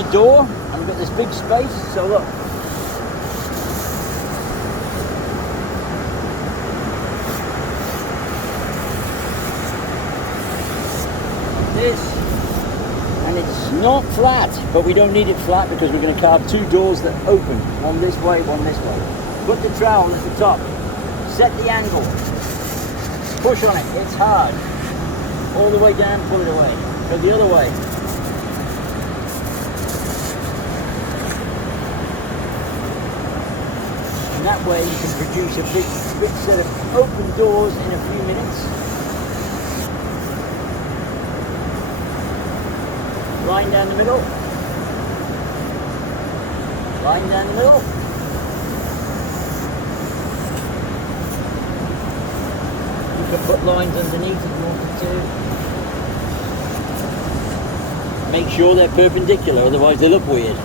any door, and we've got this big space, so look. This, and it's not flat, but we don't need it flat because we're going to carve two doors that open, one this way, one this way. Put the trowel at the top, set the angle, push on it, it's hard, all the way down, pull it away, go the other way. And that way you can produce a big set of open doors in a few minutes. Line down the middle. Line down the middle. You can put lines underneath if you wanted to. Make sure they're perpendicular, otherwise they look weird. Go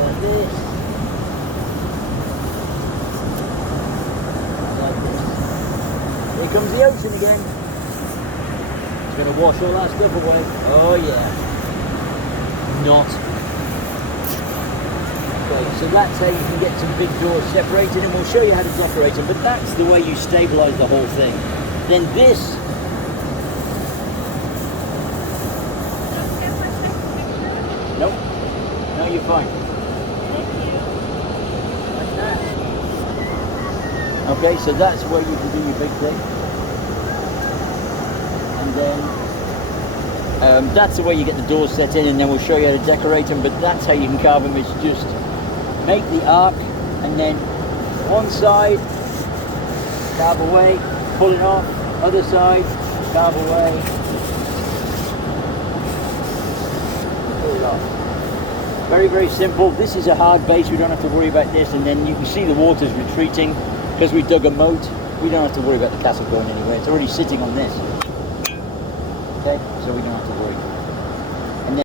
like this. Like this. Here comes the ocean again. It's going to wash all that stuff away. Oh yeah. Not. Okay, so that's how you can get some big doors separated, and we'll show you how to decorate them, but that's the way you stabilize the whole thing. Then this. Nope. No, you're fine. Like that. Okay, so that's where you can do your big thing. And then that's the way you get the doors set in, and then we'll show you how to decorate them, but that's how you can carve them. It's just make the arc, and then one side, carve away, pull it off, other side, carve away, pull it off. Very, very simple. This is a hard base, we don't have to worry about this, and then you can see the water's retreating because we dug a moat. We don't have to worry about the castle going anywhere, it's already sitting on this. Okay, so we don't have to worry.